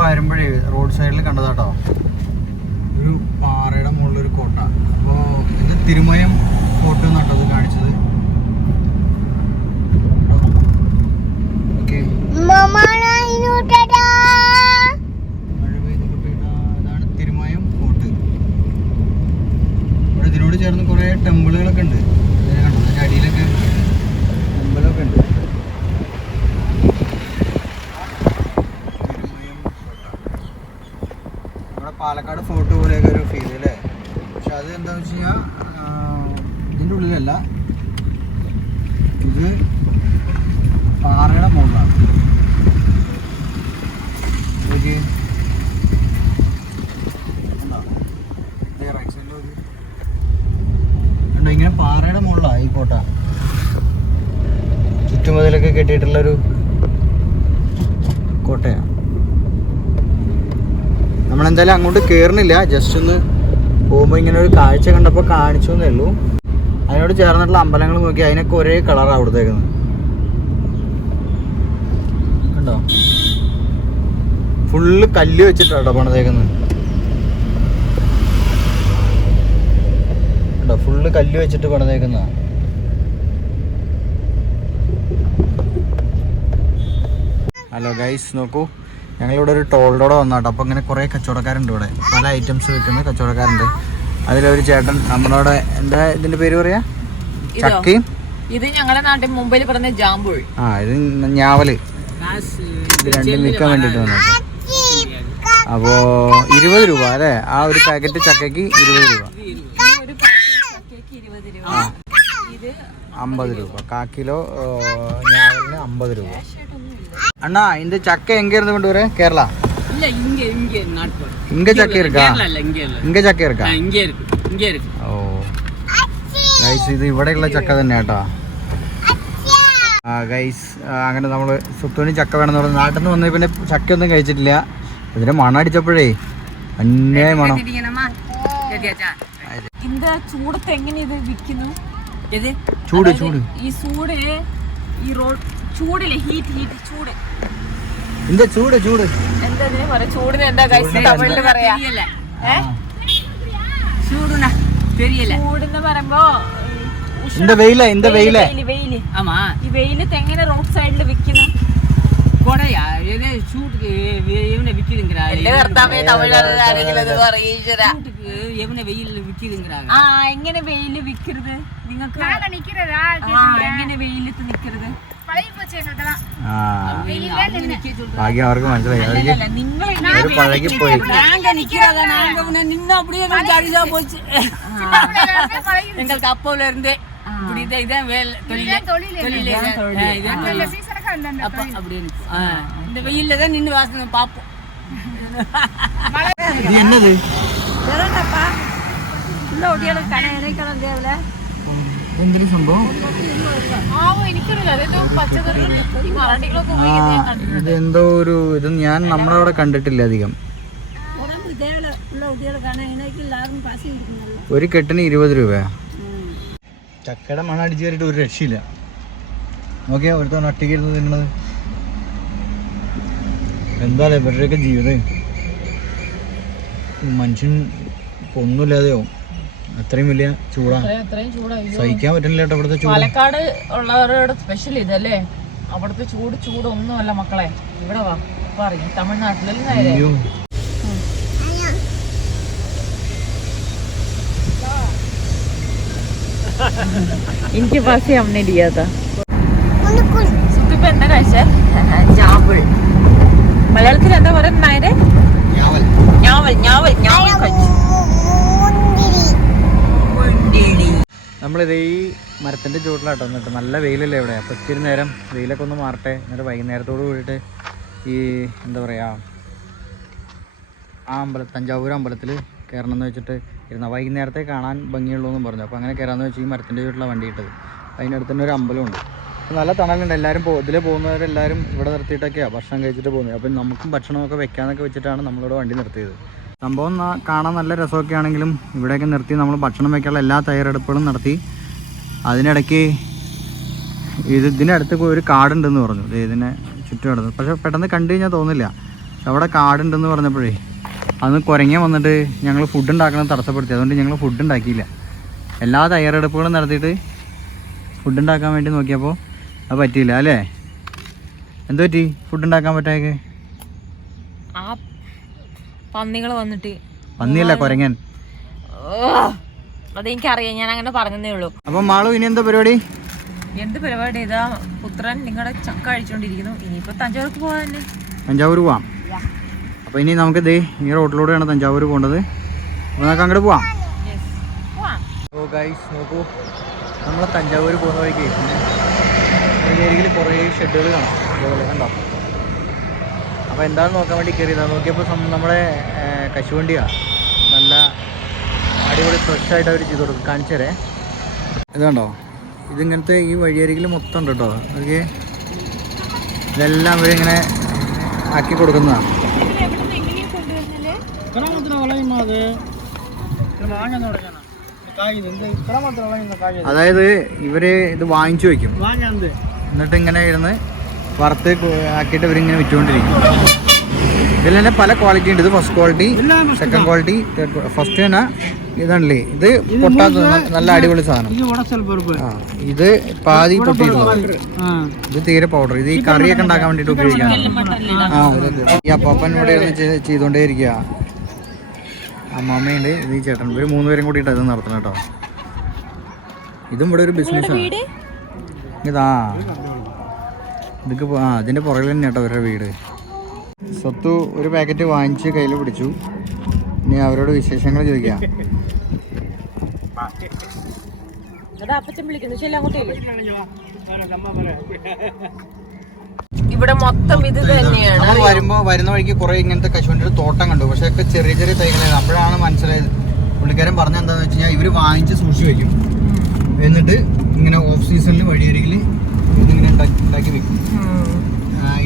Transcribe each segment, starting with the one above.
വരുമ്പോഴേ റോഡ് സൈഡിൽ കണ്ടതാട്ടോ ഒരു പാറയുടെ മുകളിലൊരു കോട്ട. അപ്പോൾ ഇത് തിരുമയം ഫോർട്ട് എന്നാട്ടോ അത് കാണിച്ചത്. ഓക്കെ, അതാണ് തിരുമയം ഫോർട്ട്. ഇവിടെ ഇതിനോട് ചേർന്ന് കുറേ ടെമ്പിളുകളൊക്കെ ഉണ്ട്. കണ്ടോ, അതിൻ്റെ അടിയിലൊക്കെ ടെമ്പിളൊക്കെ ഉണ്ട്. പാലക്കാട് ഫോർട്ട് പോലെയൊക്കെ ഒരു ഫീൽ അല്ലേ? പക്ഷെ അത് എന്താണെന്ന് വെച്ച് കഴിഞ്ഞാൽ ഇതിൻ്റെ ഉള്ളിലല്ല, ഇത് പാറയുടെ മുകളിലാണ്. കണ്ടോ, ഇങ്ങനെ പാറയുടെ മുകളിലാണ് ഈ കോട്ട. ചുറ്റുമതിലൊക്കെ കെട്ടിയിട്ടുള്ളൊരു കോട്ടയാണ്. നമ്മളെന്തായാലും അങ്ങോട്ട് കയറുന്നില്ല, ജസ്റ്റ് ഒന്ന് പോകുമ്പോൾ ഇങ്ങനെ ഒരു കാഴ്ച കണ്ടപ്പോൾ കാണിച്ചു എന്നേ ഉള്ളൂ. അതിനോട് ചേർന്നിട്ടുള്ള അമ്പലങ്ങൾ നോക്കി അതിനൊക്കെ ഒരേ കളറാണ് അവിടുത്തേക്കുന്നത്. കണ്ടോ, ഫുള്ള് കല്ല് വെച്ചിട്ടാട്ടോ പണിതേക്കുന്നത്. കണ്ടോ, ഫുള്ള് കല്ല് വെച്ചിട്ട് പണിതേക്കുന്ന. ഹലോ ഗൈസ്, നോക്കൂ, ഞങ്ങളിവിടെ ഒരു ടോളിലൂടെ വന്നാട്ടോ. അപ്പോൾ ഇങ്ങനെ കുറേ കച്ചവടക്കാരുണ്ട് ഇവിടെ, പല ഐറ്റംസ് വെക്കുന്ന കച്ചവടക്കാരുണ്ട്. അതിലൊരു ചേട്ടൻ നമ്മളോട്, എന്താ ഇതിന്റെ പേര് പറയാ, ചക്കയും, ഇത് ഞങ്ങളുടെ നാട്ടിൽ മുംബൈയിൽ പറഞ്ഞ ജാമ്പുൾ, ഇത് ഞാവല്, ഇത് രണ്ടും വിൽക്കാൻ വേണ്ടിട്ട് വന്നിട്ട്. അപ്പോ 20 രൂപ അല്ലേ, ആ ഒരു പാക്കറ്റ് ചക്കയ്ക്ക് 20 രൂപ, 50 രൂപ, 1 കിലോ ഞാവലിന് 50 രൂപ. அண்ணா இந்த சக்கை எங்க இருந்து கொண்டு வர? கேரளா? இல்ல, இங்க நாட்டு. இங்க சக்கை இருக்கா? கேரளா இல்ல, இங்க இல்ல. இங்க சக்கை இருக்கா? இங்க இருக்கு. ഓ ഗൈസ്, ഇത് ഇവിടെയുള്ള ചക്ക തന്നെ കേട്ടോ. ഗൈസ്, അങ്ങനെ നമ്മൾ സുത്തൂന് ചക്ക വേണമെന്ന് പറഞ്ഞു നാട്ടിൽ നിന്ന് വന്നേ, പിന്നെ ചക്കയൊന്നും കഴിച്ചിട്ടില്ല. ഇതിന്റെ മണം അടിച്ചപ്പോഴേ അന്യായ മണം. ചൂടത്ത് എങ്ങനെ ഇത് വിൽക്കുന്നു? ചൂട് ഈ ചൂട്, ഈ റോഡ് ചൂടില്ലേ, ഹീറ്റ് ചൂട്. എന്താ ചൂട് എന്താ പറയാ, ചൂടിന് എന്താ തമിഴില് പറയാ? ചൂടെന്ന് പറയുമ്പോ വെയില്. ആമാ, ഈ വെയിലത്ത് എങ്ങനെ റോഡ് സൈഡിൽ വിൽക്കുന്നു? கொடையா ஏதே ஷூட்டுக்கு எவனை விற்கிதுங்கிறாங்க. எவனை வெயில் விற்கிதுங்கிறாங்க. എങ്ങനെ വെയില് വിൽക്കരുത് നിങ്ങൾക്ക്? എങ്ങനെ വെയിലത്ത് നിൽക്കരുത്? ഭാഗ്യം അവർക്ക് മനസ്സിലായി, പഴകിപ്പോയി. நின்று அப்படியே அடிதான் போச்சு எங்களுக்கு அப்போல இருந்தே. இதான் வேலை, இந்த வெயில்ல தான் நின்று வாசனை பார்ப்போம். என்னது എന്തൊരു സംഭവം? ഇതെന്തോ ഒരു ഇത് ഞാൻ നമ്മളവിടെ കണ്ടിട്ടില്ല അധികം. ഒരു കെട്ടിന് 20 രൂപയാ. ചക്കയുടെ മണം അടിച്ചു കയറിയിട്ട് ഒരു രക്ഷയില്ല. നോക്കിയാ ഒരുത്തവണ ഒറ്റയ്ക്ക് ഇരുന്ന് തിന്നണത്. എന്താ ഇവരുടെയൊക്കെ ജീവിതം, മനുഷ്യൻ ഒന്നുമില്ലാതെയാവും. അത്രയും വലിയ ചൂടാണ്, സഹിക്കാൻ പറ്റുന്നില്ല കേട്ടോ ഇവിടുത്തെ ചൂട്. പാലക്കാട് ഉള്ളവരുടെ സ്പെഷ്യൽ ഇതല്ലേ, അവിടുത്തെ ചൂട് ഒന്നുമല്ല മക്കളെ. ഇവിടെ വാ, പറയും തമിഴ്നാട്ടിലല്ലേ. എനിക്ക് പാസേ हमने लिया था. സുത്തിപ്പ എന്താ കഴിച്ചേ? ജാബിൾ. മലയാളത്തിൽ എന്താ പറയുന്നത്? ഞാവൽ കഴിച്ചു. നമ്മളിത് ഈ മരത്തിൻ്റെ ചുവട്ടിലാട്ടോ വന്നിട്ട്. നല്ല വെയിലല്ലേ ഇവിടെ. അപ്പോൾ ഇത്തിരി നേരം വെയിലൊക്കെ ഒന്ന് മാറട്ടെ, എന്നിട്ട് വൈകുന്നേരത്തോട് കൂടിയിട്ട് ഈ എന്താ പറയുക, ആ തഞ്ചാവൂർ അമ്പലത്തിൽ കയറണം എന്ന് വെച്ചിട്ട് ഇരുന്ന. വൈകുന്നേരത്തെ കാണാൻ ഭംഗിയുള്ളൂ എന്നും പറഞ്ഞു. അപ്പോൾ അങ്ങനെ കയറാമെന്ന് വെച്ച് ഈ മരത്തിൻ്റെ ചുവട്ടിലാണ് വണ്ടി ഇട്ടത്. അതിനടുത്ത് തന്നെ ഒരു അമ്പലമുണ്ട്. അപ്പോൾ നല്ല തണലുണ്ട്. എല്ലാവരും ഇതിൽ പോകുന്നവരെല്ലാവരും ഇവിടെ നിർത്തിയിട്ടൊക്കെയാണ് ഭക്ഷണം കഴിച്ചിട്ട് പോകുന്നത്. അപ്പം നമുക്കും ഭക്ഷണമൊക്കെ വെക്കാനൊക്കെ വെച്ചിട്ടാണ് നമ്മളിവിടെ വണ്ടി നിർത്തിയത്. സംഭവം കാണാൻ നല്ല രസമൊക്കെ ആണെങ്കിലും ഇവിടെയൊക്കെ നിർത്തി നമ്മൾ ഭക്ഷണം വയ്ക്കാനുള്ള എല്ലാ തയ്യാറെടുപ്പുകളും നടത്തി. അതിനിടയ്ക്ക് ഇതിനടുത്ത് ഒരു കാടുണ്ടെന്ന് പറഞ്ഞു, ഇതിനെ ചുറ്റും കിടന്നു. പക്ഷേ പെട്ടെന്ന് കണ്ടു കഴിഞ്ഞാൽ തോന്നില്ല. അവിടെ കാടുണ്ടെന്ന് പറഞ്ഞപ്പോഴേ അന്ന് കുരങ്ങ വന്നിട്ട് ഞങ്ങൾ ഫുഡ് ഉണ്ടാക്കണം തടസ്സപ്പെടുത്തി. അതുകൊണ്ട് ഞങ്ങൾ ഫുഡ് ഉണ്ടാക്കിയില്ല. എല്ലാ തയ്യാറെടുപ്പുകളും നടത്തിയിട്ട് ഫുഡ് ഉണ്ടാക്കാൻ വേണ്ടി നോക്കിയപ്പോൾ അത് പറ്റിയില്ല അല്ലേ? എന്ത് പറ്റി ഫുഡ് ഉണ്ടാക്കാൻ പറ്റാതെ? ആ പന്നികൾ വന്നിട്ട്. പന്നിയല്ല, കുരങ്ങൻ. അതെനിക്കറിയാം, ഞാൻ അങ്ങനെ പറഞ്ഞതേ ഉള്ളൂ. അപ്പം മാളു ഇനി എന്താ പരിപാടി? എന്ത് പരിപാടി? ഇതാ പുത്രൻ നിങ്ങളുടെ ചക്ക അഴിച്ചോണ്ടിരിക്കുന്നു. ഇനിയിപ്പോ തഞ്ചാവൂർക്ക് പോകാൻ. തഞ്ചാവൂർ പോവാം. അപ്പോൾ ഇനി നമുക്ക് ഈ റോഡിലൂടെയാണ് തഞ്ചാവൂർ പോകേണ്ടത്. അപ്പോൾ നമുക്ക് അങ്ങോട്ട് പോവാം. ഓ ഗൈസ് നോക്കൂ, നമ്മൾ തഞ്ചാവൂർ പോകുന്ന വഴിക്ക് ഏരിയയിൽ കുറേ ഷെഡുകൾ കാണാം. അതേപോലെ കണ്ടോ? അപ്പോൾ എന്താണെന്ന് നോക്കാൻ വേണ്ടി കയറിയതാണ്. നോക്കിയപ്പോൾ നമ്മുടെ കശുവണ്ടിയാണ്. നല്ല അടിപൊളി ഫ്രഷായിട്ട് അവർ ചെയ്ത് കൊടുക്കും. കാണിച്ചു തരേ. ഇതുണ്ടോ, ഇതിങ്ങനത്തെ ഈ വഴിയരികിൽ മൊത്തം ഉണ്ട് കേട്ടോ. അതൊക്കെ ഇതെല്ലാം അവരിങ്ങനെ ആക്കി കൊടുക്കുന്നതാണ്. അതായത് ഇവര് ഇത് വാങ്ങിച്ചു വെക്കും, എന്നിട്ട് ഇങ്ങനെ ഇരുന്ന് വറുത്ത് ആക്കിയിട്ട് ഇവരിങ്ങനെ വിറ്റുകൊണ്ടിരിക്കും. ഇതിൽ തന്നെ പല ക്വാളിറ്റി ഉണ്ട്. ഇത് first quality, second quality, first തന്നെ ഇതാണല്ലേ. ഇത് പൊട്ടാത്ത നല്ല അടിപൊളി സാധനം. ആ ഇത് പാതി പൊട്ടിയിട്ടുള്ളത്. ഇത് തീരെ പൗഡർ. ഇത് ഈ കറിയൊക്കെ ഉണ്ടാക്കാൻ വേണ്ടിയിട്ട് ഉപയോഗിക്കാണ്. ആ ഈ അപ്പാപ്പൻ ഇവിടെ ചെയ്തുകൊണ്ടേ ഇരിക്കുക. അമ്മാമ്മയുണ്ട്, ഇത് ഈ ചേട്ടൻ. ഇവർ 3 പേരും കൂടിയിട്ട് ഇത് നടത്തണം കേട്ടോ. ഇതും ഇവിടെ ഒരു ബിസിനസ്സാണ്. ഇതാ ഇതൊക്കെ അതിൻ്റെ പുറകിൽ തന്നെ കേട്ടോ അവരുടെ വീട്. സ്വത്ത് ഒരു പാക്കറ്റ് വാങ്ങിച്ച് കയ്യിൽ പിടിച്ചു. ഇനി അവരോട് വിശേഷങ്ങൾ ചോദിക്കാം. ഇവിടെ മൊത്തം ഇത് തന്നെയാണ്. നമ്മൾ വരുന്ന വഴിക്ക് കുറെ ഇങ്ങനത്തെ കശുവണ്ടിയുടെ തോട്ടം കണ്ടു. പക്ഷെ ഒക്കെ ചെറിയ ചെറിയ തൈകളായിരുന്നു. അപ്പോഴാണ് മനസ്സിലായത്. പുള്ളിക്കാരൻ പറഞ്ഞ എന്താണെന്ന് വെച്ച് കഴിഞ്ഞാൽ ഇവർ വാങ്ങിച്ച് സൂക്ഷിച്ച് വെക്കും. എന്നിട്ട് ഇങ്ങനെ ഓഫ് സീസണിൽ വഴിയരികിൽ ഇതിങ്ങനെ ഉണ്ടാക്കി വെക്കും.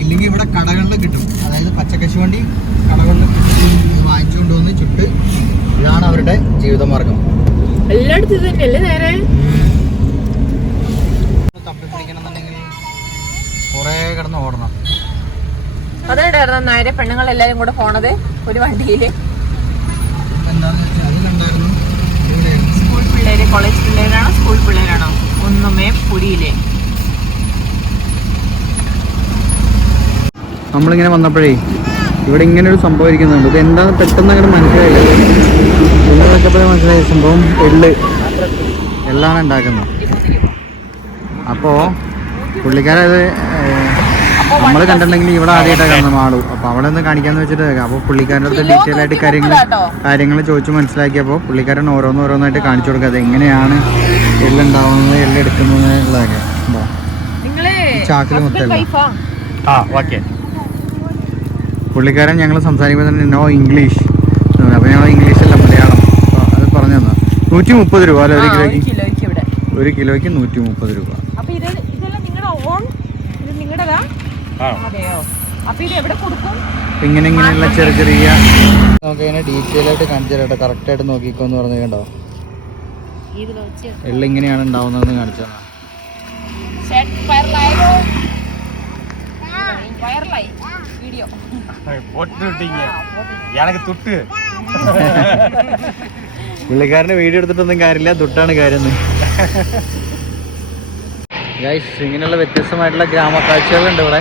ഇല്ലെങ്കിൽ ഇവിടെ കടകളിൽ കിട്ടും. അതായത് പച്ചക്കശുവണ്ടി കടകളിൽ വാങ്ങിച്ചു കൊണ്ടുവന്ന് ചുട്ട്. ഇതാണ് അവരുടെ ജീവിതമാർഗം. എല്ലായിടത്തും ഇത് തന്നെയല്ലേ നേരെ? തപ്പിപ്പിടിക്കണമെന്നുണ്ടെങ്കിൽ കുറേ കിടന്ന് ഓടണം. അതെവിടെയായിരുന്നു നേരെ പെണ്ണുങ്ങൾ എല്ലാരും കൂടെ പോണത് ഒരു വണ്ടിയില്? എന്താണെന്ന് വെച്ചാൽ അത് കണ്ടായിരുന്നു. സ്കൂൾ പിള്ളേര്, കോളേജ് പിള്ളേരാണോ സ്കൂൾ പിള്ളേരാണോ? ഒന്നുമേ പുരിയില്ലേ. നമ്മളിങ്ങനെ വന്നപ്പോഴേ ഇവിടെ ഇങ്ങനെ ഒരു സംഭവം ഇരിക്കുന്നുണ്ട്. ഇത് എന്താണെന്ന് പെട്ടെന്ന് അങ്ങനെ മനസ്സിലായില്ല. നോക്കിയപ്പോഴേ മനസ്സിലായ സംഭവം എള്ളാണ് ഉണ്ടാക്കുന്നത്. അപ്പോൾ പുള്ളിക്കാരത് നമ്മൾ കണ്ടിട്ടുണ്ടെങ്കിൽ ഇവിടെ ആദ്യമായിട്ടാണ് കാണുന്നത് മാളു. അപ്പോൾ അവിടെ ഒന്ന് കാണിക്കാന്ന് വെച്ചിട്ട്. അപ്പോൾ പുള്ളിക്കാരുടെ അടുത്ത് ഡീറ്റെയിൽ ആയിട്ട് കാര്യങ്ങൾ ചോദിച്ച് മനസ്സിലാക്കിയപ്പോൾ പുള്ളിക്കാരൻ ഓരോന്നായിട്ട് കാണിച്ചു കൊടുക്കുക. അത് എങ്ങനെയാണ് എള്ളുണ്ടാവുന്നത്, എള്ളെടുക്കുന്നത് ഉള്ളതൊക്കെ. ചാക്കിൽ മൊത്തം പുള്ളിക്കാരൻ ഞങ്ങൾ സംസാരിക്കുമ്പോൾ തന്നെ നോ ഇംഗ്ലീഷ്. അപ്പോൾ ഞങ്ങൾ ഇംഗ്ലീഷല്ല മലയാളം. അപ്പോൾ അത് പറഞ്ഞു തന്നു. 130 രൂപ അല്ലേ ഒരു കിലോയ്ക്ക്? ഒരു കിലോയ്ക്ക് 130 രൂപ. ഇങ്ങനെ ഇങ്ങനെയുള്ള ചെറിയ ചെറിയ നമുക്ക് ഇങ്ങനെ ഡീറ്റെയിൽ ആയിട്ട് കാണിച്ചു തരാം. കറക്റ്റ് ആയിട്ട് നോക്കിക്കോന്ന് പറഞ്ഞു കണ്ടോ. എള്ള് ഇങ്ങനെയാണ് ഉണ്ടാവുന്നതെന്ന് കാണിച്ചു തന്നാ. പുള്ളിക്കാരന് വീഡിയോ എടുത്തിട്ടൊന്നും കാര്യമില്ല, തൊട്ടാണ് കാര്യം. ഗൈസ് ഇങ്ങനെയുള്ള വ്യത്യസ്തമായിട്ടുള്ള ഗ്രാമക്കാഴ്ചകളുണ്ട് ഇവിടെ.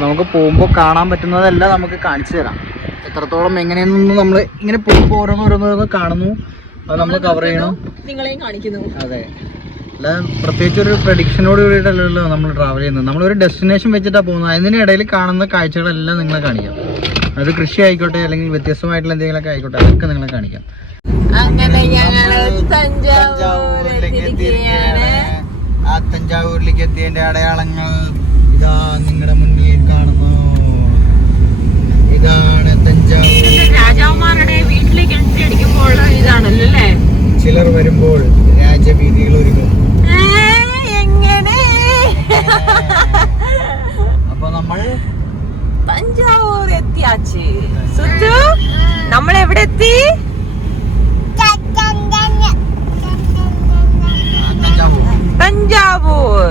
നമുക്ക് പോകുമ്പോൾ കാണാൻ പറ്റുന്നതല്ല നമുക്ക് കാണിച്ചു തരാം. എത്രത്തോളം എങ്ങനെയെന്നൊന്നും നമ്മൾ ഇങ്ങനെ പോകുമ്പോൾ ഓരോന്നോരോന്ന് കാണുന്നു, അത് നമ്മൾ കവർ ചെയ്യണം, നിങ്ങളെയും കാണിക്കുന്നു. അതെ, അല്ല പ്രത്യേകിച്ച് ഒരു പ്രഡിക്ഷനോട് കൂടിയിട്ടല്ലല്ലോ നമ്മൾ ട്രാവൽ ചെയ്യുന്നത്. നമ്മളൊരു ഡെസ്റ്റിനേഷൻ വെച്ചിട്ടാണ് പോകുന്നത്. അതിനിടയിൽ കാണുന്ന കാഴ്ചകളെല്ലാം നിങ്ങളെ കാണിക്കാം. അത് കൃഷി ആയിക്കോട്ടെ അല്ലെങ്കിൽ വ്യത്യസ്തമായിട്ടുള്ള എന്തെങ്കിലുമൊക്കെ ആയിക്കോട്ടെ, അതൊക്കെ നിങ്ങളെ കാണിക്കാം. അങ്ങനെ തഞ്ചാവൂരിലേക്ക് ആ തഞ്ചാവൂരിലേക്ക് എത്തിയതിന്റെ അടയാളങ്ങൾ ഇതാ നിങ്ങളുടെ മുന്നിൽ കാണുന്നു. ഇതാണ് തഞ്ചാവൂർ. രാജാവുമാരുടെ വീട്ടിലേക്ക് എൻട്രി അടിക്കുമ്പോൾ ഇതാണല്ലോ അല്ലേ? ചിലർ വരുമ്പോൾ രാജവീതികൾ ഒരുങ്ങും. എങ്ങനെ? അപ്പൊ നമ്മൾ തഞ്ചാവൂർ എത്തിയാച്ച്. സുധു, നമ്മൾ എവിടെ എത്തി? തഞ്ചാവൂർ.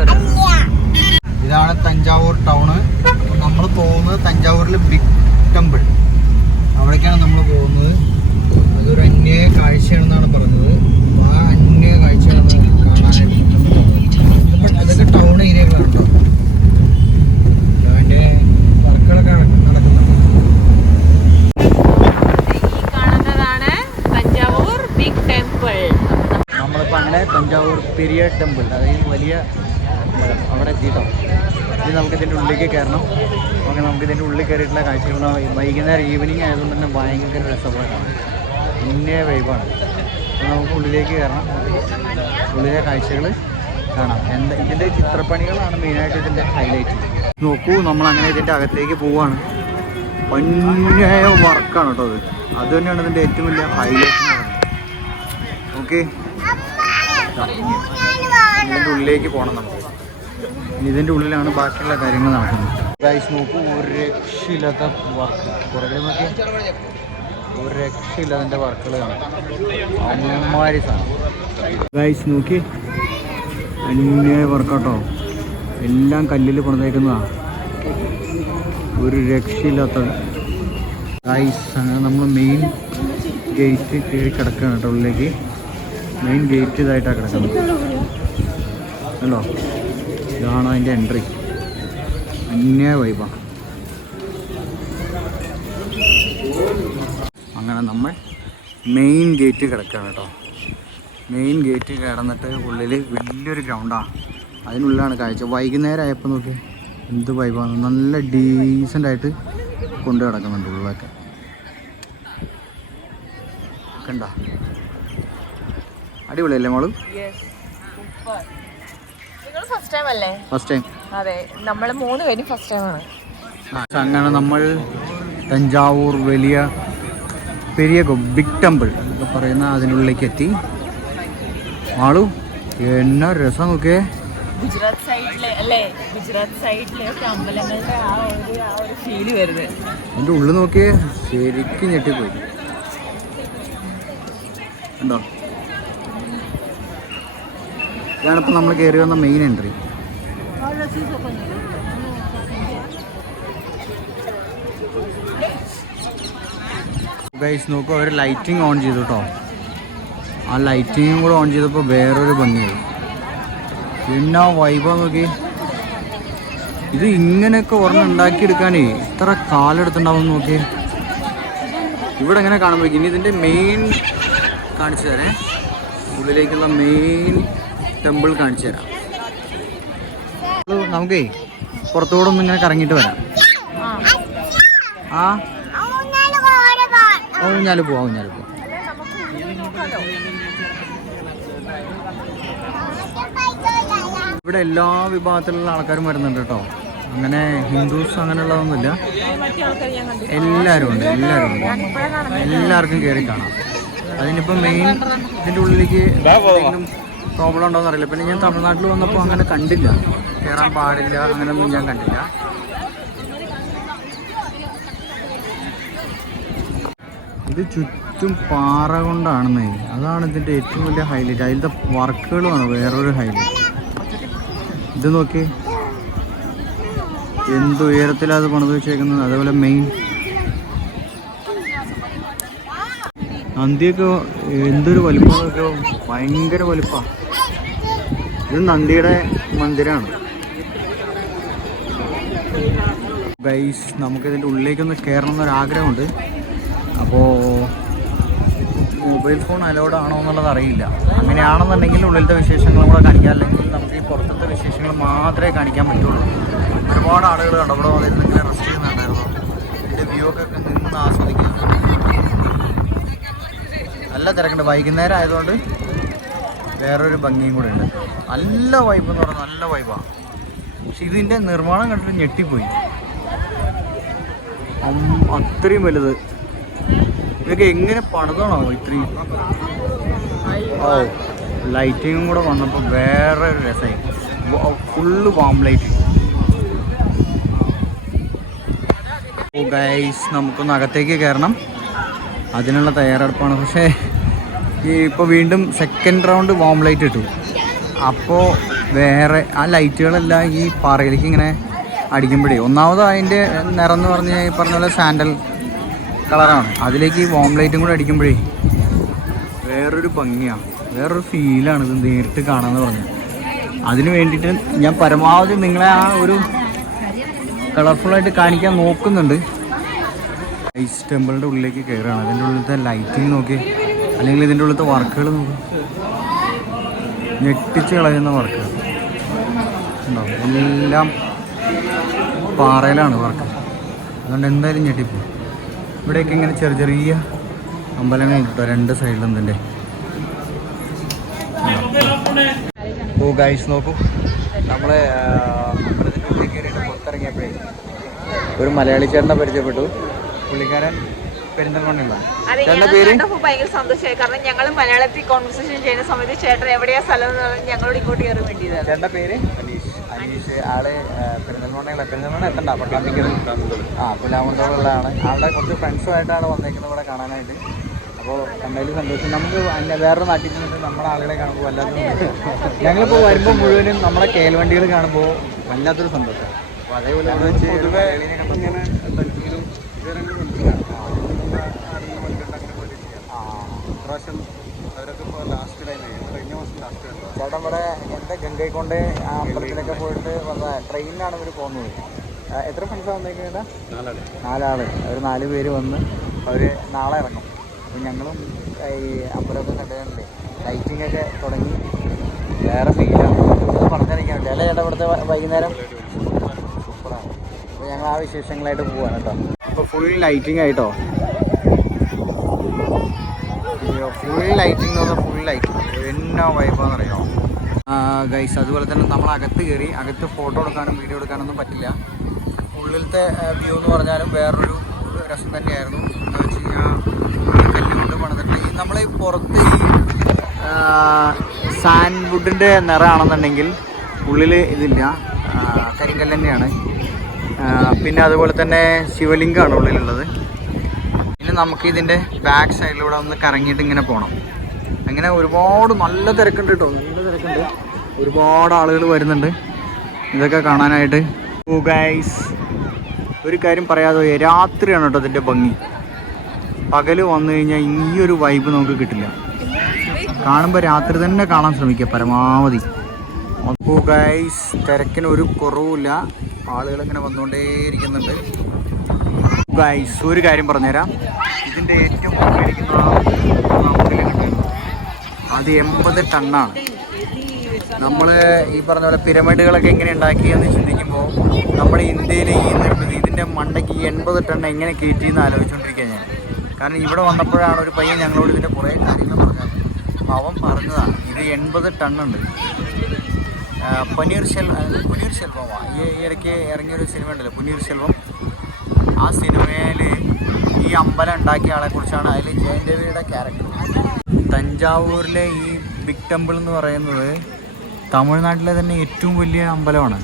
ഇതാണ് തഞ്ചാവൂർ ടൗണ്. നമ്മൾ പോകുന്നത് തഞ്ചാവൂരിൽ ബിഗ് ടെമ്പിൾ. അവിടേക്കാണ് നമ്മൾ പോകുന്നത്. അതൊരു അന്യ കാഴ്ചയാണെന്നാണ് പറഞ്ഞത്. ആ അന്യ കാഴ്ചയാണ് കാണാനായിട്ട്. അതൊക്കെ ടൗൺ ഏരിയകളാണ് കേട്ടോ. അതിൻ്റെ വർക്കുകളൊക്കെ നടക്കുന്നുണ്ട്. നമ്മളിപ്പോൾ അങ്ങനെ തഞ്ചാവൂർ പെരിയ ടെമ്പിൾ, അതായത് വലിയ അവിടെ എത്തിയിട്ടോ. ഇനി നമുക്കിതിൻ്റെ ഉള്ളിലേക്ക് കയറണം. നമുക്കിതിൻ്റെ ഉള്ളിൽ കയറിയിട്ടുള്ള കാഴ്ചകൾ വൈകുന്നേരം ഈവനിങ് ആയതുകൊണ്ട് തന്നെ ഭയങ്കര രസമാണ്. ഇന്നേ വൈബാണ്. അപ്പോൾ നമുക്ക് ഉള്ളിലേക്ക് കയറണം. ഉള്ളിലെ കാഴ്ചകൾ കാണാം. ഇതിൻ്റെ ചിത്രപ്പണികളാണ് മെയിനായിട്ട് ഇതിൻ്റെ ഹൈലൈറ്റ്. നോക്കൂ, നമ്മളങ്ങനെ ഇതിൻ്റെ അകത്തേക്ക് പോവുകയാണ്. ഭയങ്കര വർക്കാണ് കേട്ടോ അത്. അത് തന്നെയാണ് ഇതിൻ്റെ ഏറ്റവും വലിയ ഹൈലൈറ്റ് എന്ന് പറയുന്നത്. ഓക്കെ, ഇതിൻ്റെ ഉള്ളിലേക്ക് പോകണം നമുക്ക്. ഇതിൻ്റെ ഉള്ളിലാണ് ബാക്കിയുള്ള കാര്യങ്ങൾ നടക്കുന്നത്. ഗൈസ് നോക്കൂ, ഒരു രക്ഷയില്ലാത്ത വർക്ക്. പുറകെ നോക്കി ഒരു രക്ഷയില്ല അതിൻ്റെ വർക്കുകൾ കാണാം. അമ്മമാരി സാധനം. ഗൈസ് നോക്കി, അന്യ വർക്കൗട്ടോ. എല്ലാം കല്ലിൽ പണിതേക്കുന്നതാണ്. ഒരു രക്ഷയില്ലാത്തത്. ഗൈസ് അങ്ങനെ നമ്മൾ മെയിൻ ഗേറ്റ് കയറി കിടക്കുകയാണ് കേട്ടോ ഉള്ളിലേക്ക്. മെയിൻ ഗേറ്റ് ഇതായിട്ടാണ് കിടക്കുന്നത്. ഹലോ, ഇതാണ് അതിൻ്റെ എൻട്രി. അന്യ വൈബാണ്. അങ്ങനെ നമ്മൾ മെയിൻ ഗേറ്റ് കിടക്കുകയാണ് കേട്ടോ. മെയിൻ ഗേറ്റ് കിടന്നിട്ട് ഉള്ളിൽ വലിയൊരു ഗ്രൗണ്ടാണ്. അതിനുള്ളിലാണ് കാഴ്ച. വൈകുന്നേരം ആയപ്പോൾ നോക്കി എന്ത് വൈബാണ്. നല്ല ഡീസൻ്റായിട്ട് കൊണ്ട് കിടക്കുന്നുണ്ട് ഉള്ളിലൊക്കെ. കണ്ട അടിപൊളിയല്ലേ മോള്? First time. അതെ, നമ്മൾ 3 പേരും ഫസ്റ്റ് ടൈമാണ്. അങ്ങനെ നമ്മൾ തഞ്ചാവൂർ വലിയ പെരിയ ബിഗ് ടെമ്പിൾ എന്നൊക്കെ പറയുന്ന അതിനുള്ളിലേക്ക് എത്തി. ആളു എന്നാ രസം നോക്കിയേ. ഗുജറാത്ത് സൈഡിലെ അല്ലേ, ഗുജറാത്ത് സൈഡിലെ അമ്പലങ്ങളുടെ ആ ഒരു ഫീല് വരുന്നത്. അതിൻ്റെ ഉള്ളിൽ നോക്കിയേ, ശരിക്കും ഞെട്ടിപ്പോയി. ഉണ്ടോ? ഇതാണിപ്പോൾ നമ്മൾ കയറി വന്ന മെയിൻ എൻട്രി. ഗൈസ് നോക്കൂ, അവർ ലൈറ്റിംഗ് ഓൺ ചെയ്തു കേട്ടോ. ആ ലൈറ്റിങ്ങും കൂടെ ഓൺ ചെയ്തപ്പോൾ വേറൊരു ഭംഗിയായി. പിന്നെ വൈബാ നോക്കി. ഇത് ഇങ്ങനെയൊക്കെ ഒരെണ്ണം ഉണ്ടാക്കിയെടുക്കാനേ ഇത്ര കാലെടുത്തുണ്ടാവും നോക്കി. ഇവിടെ എങ്ങനെ കാണുമ്പോൾ ഇനി ഇതിൻ്റെ മെയിൻ കാണിച്ചു തരാം. ഉള്ളിലേക്കുള്ള മെയിൻ ടെമ്പിൾ കാണിച്ചു തരാം. നമുക്കേ പുറത്തുകൂടെ ഒന്ന് ഇങ്ങനെ കറങ്ങിയിട്ട് വരാം. ആ ഊഞ്ഞാല് പോവാം, ഊഞ്ഞാല് പോവാം. ഇവിടെ എല്ലാ വിഭാഗത്തിലുള്ള ആൾക്കാരും വരുന്നുണ്ട് കേട്ടോ. അങ്ങനെ ഹിന്ദുസ് അങ്ങനെയുള്ളതൊന്നുമില്ല. എല്ലാവരും ഉണ്ട്, എല്ലാവരും ഉണ്ട്. എല്ലാവർക്കും കയറി കാണാം. അതിനിപ്പോൾ മെയിൻ ഇതിൻ്റെ ഉള്ളിലേക്ക് എന്തെങ്കിലും പ്രോബ്ലം ഉണ്ടോയെന്ന് അറിയില്ല. പിന്നെ ഞാൻ തമിഴ്നാട്ടിൽ വന്നപ്പോൾ അങ്ങനെ കണ്ടില്ല. കയറാൻ പാടില്ല അങ്ങനെയൊന്നും ഞാൻ കണ്ടില്ല. ഇത് ചുറ്റും പാറ കൊണ്ടാണെന്നേ. അതാണ് ഇതിൻ്റെ ഏറ്റവും വലിയ ഹൈലൈറ്റ്. അതിലത്തെ വർക്കുകളുമാണ് വേറൊരു ഹൈലൈറ്റ്. ഇത് നോക്കി എന്ത് ഉയരത്തിലാണ് അത് പണിത് വെച്ചേക്കുന്നത്. അതേപോലെ മെയിൻ നന്ദിയൊക്കെ എന്തൊരു വലിപ്പമൊക്കെ, ഭയങ്കര വലിപ്പമാണ്. ഇത് നന്ദിയുടെ മന്ദിരമാണ്. ഗൈസ് നമുക്കിതിൻ്റെ ഉള്ളിലേക്കൊന്ന് കയറണം എന്നൊരാഗ്രഹമുണ്ട്. അപ്പോൾ മൊബൈൽ ഫോൺ അലൗഡ് ആണോ എന്നുള്ളത് അറിയില്ല. അങ്ങനെയാണെന്നുണ്ടെങ്കിൽ ഉള്ളിലത്തെ വിശേഷങ്ങളും കൂടെ കാണിക്കാം. അല്ലെങ്കിൽ നമുക്ക് ഈ പുറത്തത്തെ വിശേഷങ്ങൾ മാത്രമേ കാണിക്കാൻ പറ്റുള്ളൂ. ഒരുപാട് ആളുകൾ കണ്ടു ഇവിടെ വന്നിട്ട് ഇങ്ങനെ റെസ്റ്റ് ചെയ്യുന്നുണ്ടായിരുന്നു. ഇതിൻ്റെ വ്യൂ ഒക്കെ നിന്ന് ആസ്വദിക്കുക. നല്ല തിരക്കുണ്ട്. വൈകുന്നേരം ആയതുകൊണ്ട് വേറൊരു ഭംഗിയും കൂടെ ഉണ്ട്. നല്ല വൈബ് എന്ന് പറഞ്ഞാൽ നല്ല വൈബാണ്. പക്ഷെ ഇതിൻ്റെ നിർമ്മാണം കണ്ടിട്ട് ഞെട്ടിപ്പോയി. അത്രയും വലുത്. ഇതൊക്കെ എങ്ങനെ പണിതാണോ ഇത്രയും? ഓ, ലൈറ്റിങ്ങും കൂടെ വന്നപ്പോൾ വേറെ ഒരു രസമായി. Full warm light. Oh guys, നമുക്കൊന്ന് അകത്തേക്ക് കയറണം. അതിനുള്ള തയ്യാറെടുപ്പാണ്. പക്ഷേ ഈ ഇപ്പോൾ വീണ്ടും സെക്കൻഡ് റൗണ്ട് വാം ലൈറ്റ് ഇട്ടു. അപ്പോൾ വേറെ ആ ലൈറ്റുകളെല്ലാം ഈ പാറയിലേക്ക് ഇങ്ങനെ അടിക്കുമ്പോഴേ ഒന്നാമത് അതിൻ്റെ നിറം എന്ന് പറഞ്ഞാൽ ഈ പറഞ്ഞ പോലെ സാൻഡൽ കളറാണ്. അതിലേക്ക് ഈ വാം ലൈറ്റും കൂടെ അടിക്കുമ്പോഴേ വേറൊരു ഭംഗിയാണ്, വേറൊരു ഫീലാണ് ഇത് നേരിട്ട് കാണാമെന്ന് പറഞ്ഞത്. അതിന് വേണ്ടിയിട്ട് ഞാൻ പരമാവധി നിങ്ങളെ ആ ഒരു കളർഫുള്ളായിട്ട് കാണിക്കാൻ നോക്കുന്നുണ്ട്. ഐസ് ടെമ്പിളിൻ്റെ ഉള്ളിലേക്ക് കയറുകയാണ്. അതിൻ്റെ ഉള്ളിലത്തെ ലൈറ്റിങ് നോക്കി, അല്ലെങ്കിൽ ഇതിൻ്റെ ഉള്ളിലത്തെ വർക്കുകൾ നോക്കി, ഞെട്ടിച്ച് കളയുന്ന വർക്കുകൾ ഉണ്ടാവും. എല്ലാം പാറയിലാണ് വർക്ക്. അതുകൊണ്ട് എന്തായാലും ഞെട്ടിപ്പോകും. ഇവിടെയൊക്കെ ഇങ്ങനെ ചെറിയ ചെറിയ അമ്പലങ്ങൾ കിട്ടും രണ്ട് സൈഡിലും ഇതിൻ്റെ. ഓ ഗൈസ് നോക്കൂ, നമ്മൾ അമ്പലത്തിൻ്റെ ഉള്ളിൽ കയറിയിട്ട് പുറത്തിറങ്ങിയപ്പോഴേ ഒരു മലയാളി ചേട്ടനെ പരിചയപ്പെട്ടു. പുള്ളിക്കാരൻ പെരിന്തൽമണ്ണയുള്ള. ചേട്ടൻ്റെ പേര്? ഭയങ്കര സന്തോഷമായി. കാരണം ഞങ്ങൾ മലയാളത്തിൽ കോൺവെർസേഷൻ ചെയ്യുന്ന സമയത്ത് ചേട്ടൻ എവിടെയാ സ്ഥലം എന്ന് പറഞ്ഞാൽ ഞങ്ങളോട് ഇങ്ങോട്ട് കയറി വേണ്ടിയതാണ്. ചേട്ടൻ്റെ പേര് അനീഷ്. ആള് പെരിന്തൽമണ്ണ എത്തണ്ട പട്ടാമ്പിക്കൽ പുലാമന്തോളുള്ളതാണ്. ആളുടെ കുറച്ച് ഫ്രണ്ട്സുമായിട്ടാണ് വന്നേക്കുന്നത് ഇവിടെ കാണാനായിട്ട്. അപ്പോൾ കണ്ടതിൽ സന്തോഷം. നമുക്ക് വേറൊരു നാട്ടിൽ നിന്നിട്ട് നമ്മുടെ ആളുകളെ കാണുമ്പോൾ വല്ലാത്തൊരു ഞങ്ങളിപ്പോൾ വരുമ്പോൾ മുഴുവനും നമ്മുടെ കേൽവണ്ടികൾ കാണുമ്പോൾ വല്ലാത്തൊരു സന്തോഷം. അപ്പോൾ അതേപോലെ പൊതുവെ ചേട്ടൻ ഇവിടെ എൻ്റെ ഗംഗൈക്കൊണ്ട് ആ അമ്പലത്തിലൊക്കെ പോയിട്ട് വന്ന ട്രെയിനിലാണ് ഇവർ പോകുന്നത്. എത്ര ഫ്രണ്ട്സാണ് വന്നേക്കുന്നത്? 4 ആൾ. അവർ 4 പേര് വന്ന് അവർ നാളെ ഇറങ്ങും. അപ്പോൾ ഞങ്ങളും ഈ അമ്പലമൊക്കെ കണ്ടുകണ്ടേ ലൈറ്റിംഗ് ഒക്കെ തുടങ്ങി വേറെ ഫീലാണ്. അത് പറഞ്ഞിരിക്കാൻ വേണ്ടി അല്ലേ ചേട്ടാ? ഇവിടുത്തെ വൈകുന്നേരം സൂപ്പറാണ്. അപ്പോൾ ഞങ്ങൾ ആ വിശേഷങ്ങളായിട്ട് പോവാണ് കേട്ടോ. അപ്പോൾ ഫുൾ ലൈറ്റിംഗ് ആയിട്ടോ, ഫുൾ ലൈറ്റിംഗ് എന്ന് പറഞ്ഞാൽ ഫുൾ ലൈറ്റിംഗ് എന്നാ വൈബാന്ന് അറിയാമോ ഗൈസ്. അതുപോലെ തന്നെ നമ്മൾ അകത്ത് കയറി, അകത്ത് ഫോട്ടോ എടുക്കാനും വീഡിയോ എടുക്കാനൊന്നും പറ്റില്ല. ഉള്ളിലത്തെ വ്യൂ എന്ന് പറഞ്ഞാലും വേറൊരു രസം തന്നെയായിരുന്നു. എന്താ വെച്ച് കഴിഞ്ഞാൽ കല്ലുകൊണ്ട് പണിതിട്ട് ഈ നമ്മൾ പുറത്ത് ഈ സാൻഡ് വുഡിൻ്റെ നിറമാണെന്നുണ്ടെങ്കിൽ ഉള്ളിൽ ഇതില്ല, കരിങ്കല്ല് തന്നെയാണ്. പിന്നെ അതുപോലെ തന്നെ ശിവലിംഗമാണ് ഉള്ളിലുള്ളത്. ഇനി നമുക്ക് ഇതിൻ്റെ ബാക്ക് സൈഡിലൂടെ ഒന്ന് കറങ്ങിയിട്ട് ഇങ്ങനെ പോകണം. അങ്ങനെ ഒരുപാട് നല്ല തിരക്കുണ്ട് കേട്ടോ, നല്ല തിരക്കുണ്ട്. ഒരുപാട് ആളുകൾ വരുന്നുണ്ട് ഇതൊക്കെ കാണാനായിട്ട്. ഓ ഗൈസ്, ഒരു കാര്യം പറയാതെ രാത്രിയാണ് കേട്ടോ ഇതിൻ്റെ ഭംഗി. പകൽ വന്നു കഴിഞ്ഞാൽ ഈ ഒരു വൈബ് നമുക്ക് കിട്ടില്ല. കാണുമ്പോൾ രാത്രി തന്നെ കാണാൻ ശ്രമിക്കുക പരമാവധി. അപ്പോൾ ഗൈസ്, തിരക്കിന് ഒരു കുറവുമില്ല, ആളുകളിങ്ങനെ വന്നുകൊണ്ടേയിരിക്കുന്നുണ്ട്. ഗൈസ്, ഒരു കാര്യം പറഞ്ഞുതരാം. ഇതിൻ്റെ ഏറ്റവും മുകളിലിരിക്കുന്ന അത് 80 ടണ്ണാണ്. നമ്മൾ ഈ പറഞ്ഞ പോലെ പിരമിഡുകളൊക്കെ എങ്ങനെ ഉണ്ടാക്കിയെന്ന് ചിന്തിക്കുമ്പോൾ നമ്മുടെ ഇന്ത്യയിൽ ഈ നിർമ്മിതി ഇതിൻ്റെ മണ്ടയ്ക്ക് 80 ടൺ എങ്ങനെ കയറ്റിയെന്ന് ആലോചിച്ചുകൊണ്ടിരിക്കുകയാണ് ഞാൻ. കാരണം ഇവിടെ വന്നപ്പോഴാണ് ഒരു പയ്യൻ ഞങ്ങളോട് ഇതിൻ്റെ കുറേ കാര്യങ്ങൾ പറഞ്ഞത്. അവൻ പറഞ്ഞതാണ് ഇത് 80 ടണ്ണുണ്ട്. പൊന്നീർ സെൽവമാണ് ഈ ഇടയ്ക്ക് ഇറങ്ങിയൊരു സിനിമ ഉണ്ടല്ലോ, പൊന്നീർ സെൽവം. ആ സിനിമയിൽ ഈ അമ്പലം ഉണ്ടാക്കിയ ആളെക്കുറിച്ചാണ് അതിൽ ജയദേവിയുടെ ക്യാരക്ടർ. തഞ്ചാവൂരിലെ ഈ ബിഗ് ടെമ്പിൾ എന്ന് പറയുന്നത് തമിഴ്നാട്ടിലെ തന്നെ ഏറ്റവും വലിയ അമ്പലമാണ്.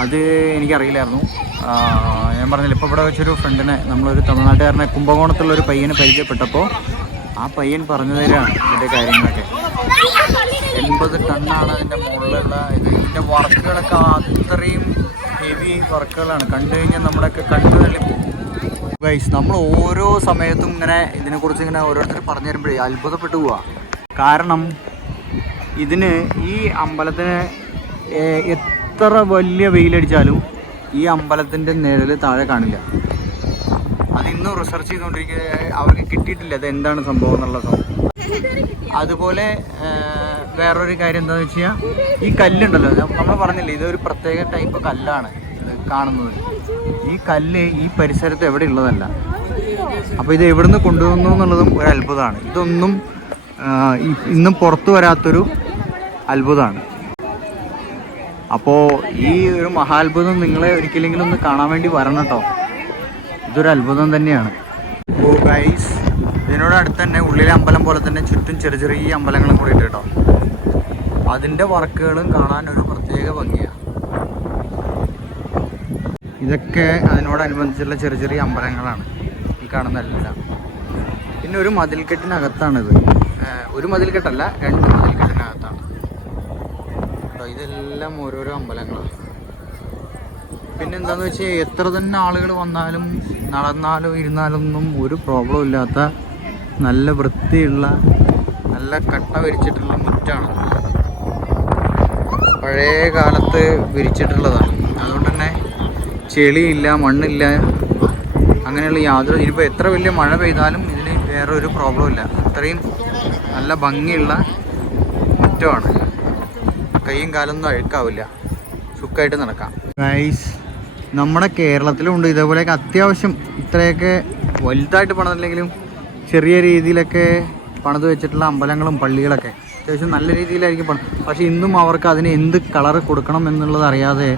അത് എനിക്കറിയില്ലായിരുന്നു. ഞാൻ പറഞ്ഞില്ല, ഇപ്പോൾ ഇവിടെ വെച്ചൊരു ഫ്രണ്ടിനെ, നമ്മളൊരു തമിഴ്നാട്ടുകാരനെ, കുംഭകോണത്തുള്ളൊരു പയ്യനെ പരിചയപ്പെട്ടപ്പോൾ ആ പയ്യൻ പറഞ്ഞു തരാണ് ഇതിൻ്റെ കാര്യങ്ങളൊക്കെ. 80 ടണ്ണാണ് അതിൻ്റെ മുകളിലുള്ള ഇത്. ഇതിൻ്റെ വർക്കുകളൊക്കെ അത്രയും ഹെവി വർക്കുകളാണ്. കണ്ടു കഴിഞ്ഞാൽ നമ്മളൊക്കെ കണ്ടു തള്ളി പോകും. ഗൈസ്, നമ്മൾ ഓരോ സമയത്തും ഇങ്ങനെ ഇതിനെക്കുറിച്ച് ഇങ്ങനെ ഓരോരുത്തർ പറഞ്ഞു തരുമ്പോഴേ അത്ഭുതപ്പെട്ടു പോവുക. കാരണം ഇതിന് ഈ അമ്പലത്തിന് എത്ര വലിയ വെയിലടിച്ചാലും ഈ അമ്പലത്തിൻ്റെ നിഴൽ താഴെ കാണില്ല. അതിന്നും റിസർച്ച് ചെയ്തുകൊണ്ടിരിക്കുക, അവർക്ക് കിട്ടിയിട്ടില്ല അത് എന്താണ് സംഭവം എന്നുള്ള സംഭവം. അതുപോലെ വേറൊരു കാര്യം എന്താണെന്ന് വെച്ച് കഴിഞ്ഞാൽ ഈ കല്ലുണ്ടല്ലോ, നമ്മൾ പറഞ്ഞില്ലേ ഇതൊരു പ്രത്യേക ടൈപ്പ് കല്ലാണ് ഇത് കാണുന്നത്. ഈ കല്ല് ഈ പരിസരത്ത് എവിടെ ഉള്ളതല്ല. അപ്പോൾ ഇത് എവിടുന്ന് കൊണ്ടുവന്നു എന്നുള്ളതും ഒരു അത്ഭുതമാണ്. ഇതൊന്നും ഇന്നും പുറത്തു വരാത്തൊരു അത്ഭുതമാണ്. അപ്പോൾ ഈ ഒരു മഹാത്ഭുതം നിങ്ങളെ ഒരിക്കലെങ്കിലും ഒന്ന് കാണാൻ വേണ്ടി വരണം കേട്ടോ. ഇതൊരു അത്ഭുതം തന്നെയാണ്. ഓ ഗൈസ്, ഇതിനോട് അടുത്ത് തന്നെ ഉള്ളിലെ അമ്പലം പോലെ തന്നെ ചുറ്റും ചെറിയ ചെറിയ അമ്പലങ്ങളും കൂടി ഉണ്ട് കേട്ടോ. അതിൻ്റെ വർക്കുകളും കാണാൻ ഒരു പ്രത്യേക ഭംഗിയാണ്. ഇതൊക്കെ അതിനോടനുബന്ധിച്ചുള്ള ചെറിയ ചെറിയ അമ്പലങ്ങളാണ് ഈ കാണുന്നതെല്ലാം. പിന്നെ ഒരു മതിൽക്കെട്ടിനകത്താണിത്. ഒരു മതിൽക്കെട്ടല്ല, 2 മതിൽക്കെട്ടിനകത്താണ് കേട്ടോ. ഇതെല്ലാം ഓരോരോ അമ്പലങ്ങളാണ്. പിന്നെന്താന്ന് വെച്ചാൽ എത്ര തന്നെ ആളുകൾ വന്നാലും നടന്നാലും ഇരുന്നാലൊന്നും ഒരു പ്രോബ്ലം ഇല്ലാത്ത നല്ല വൃത്തിയുള്ള നല്ല കട്ട വിരിച്ചിട്ടുള്ള മുറ്റാണ്. പഴയ കാലത്ത് വിരിച്ചിട്ടുള്ളതാണ്. അതുകൊണ്ട് തന്നെ ചെളിയില്ല, മണ്ണില്ല, അങ്ങനെയുള്ള യാതൊരു, ഇനിയിപ്പോൾ എത്ര വലിയ മഴ പെയ്താലും ഇതിന് വേറെ ഒരു പ്രോബ്ലം ഇല്ല. അത്രയും നല്ല ഭംഗിയുള്ള മുറ്റമാണ്. കൈയും കാലൊന്നും അഴുക്കാവില്ല, സുഖമായിട്ട് നടക്കാം. ഗൈസ്, നമ്മുടെ കേരളത്തിലും ഉണ്ട് ഇതേപോലെയൊക്കെ അത്യാവശ്യം ഇത്രയൊക്കെ വലുതായിട്ട് പണിതില്ലെങ്കിലും ചെറിയ രീതിയിലൊക്കെ പണിത് വെച്ചിട്ടുള്ള അമ്പലങ്ങളും പള്ളികളൊക്കെ അത്യാവശ്യം നല്ല രീതിയിലായിരിക്കും പണി. പക്ഷേ ഇന്നും അവർക്ക് അതിന് എന്ത് കളർ കൊടുക്കണം എന്നുള്ളത് അറിയാതെ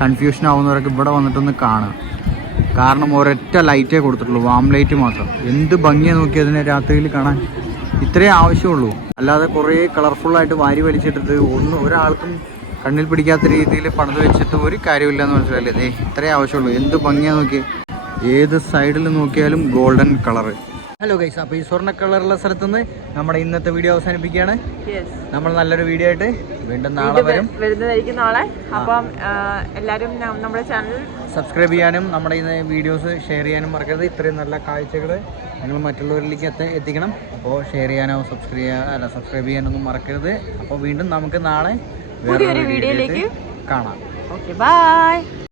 കൺഫ്യൂഷൻ ആവുന്നവരൊക്കെ ഇവിടെ വന്നിട്ടൊന്ന് കാണുക. കാരണം ഒരൊറ്റ ലൈറ്റേ കൊടുത്തിട്ടുള്ളൂ, വാം ലൈറ്റ് മാത്രം. എന്ത് ഭംഗിയാണ് നോക്കി അതിനെ രാത്രിയിൽ കാണാൻ. ഇത്രയേ ആവശ്യമുള്ളൂ. അല്ലാതെ കുറേ കളർഫുള്ളായിട്ട് വാരി വലിച്ചിട്ടിട്ട് ഒരാൾക്കും കണ്ണിൽ പിടിക്കാത്ത രീതിയിൽ പണിത് വെച്ചിട്ട് ഒരു കാര്യമില്ല എന്ന് മനസ്സിലല്ലേ. ദേ ഇത്രയേ ആവശ്യമുള്ളൂ. എന്ത് ഭംഗിയാന്ന് നോക്കി, ഏത് സൈഡിൽ നോക്കിയാലും ഗോൾഡൻ കളറ്. ഹലോ ഗൈസ്, അപ്പോൾ ഈ സ്വർണ്ണ കളറുള്ള സ്ഥലത്തുനിന്ന് നമ്മുടെ ഇന്നത്തെ വീഡിയോ അവസാനിപ്പിക്കുകയാണ്. നമ്മൾ നല്ലൊരു വീഡിയോ ആയിട്ട് വീണ്ടും നാളെ വരുന്നതായിരിക്കും നാളെ. അപ്പം എല്ലാവരും നമ്മുടെ ചാനൽ സബ്സ്ക്രൈബ് ചെയ്യാനും നമ്മുടെ ഈ വീഡിയോസ് ഷെയർ ചെയ്യാനും മറക്കരുത്. ഇത്രയും നല്ല കാഴ്ചകൾ നിങ്ങൾ മറ്റുള്ളവരിലേക്ക് എത്തിക്കണം. അപ്പോൾ ഷെയർ ചെയ്യാനോ സബ്സ്ക്രൈബ് ചെയ്യാനൊന്നും മറക്കരുത്. അപ്പോൾ വീണ്ടും നമുക്ക് നാളെ വേറൊരു വീഡിയോയിലേക്ക് കാണാം. Okay, by.